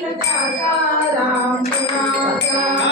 Ram Ram Ram Ram Ram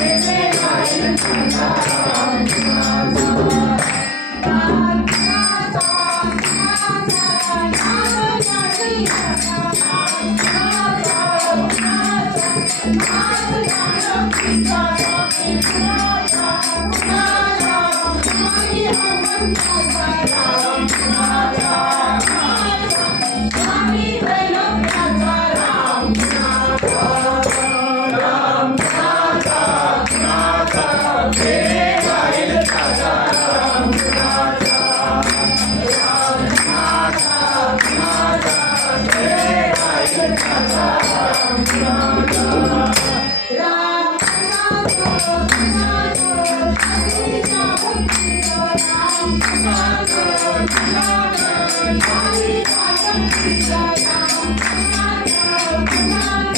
Amen. Thank you.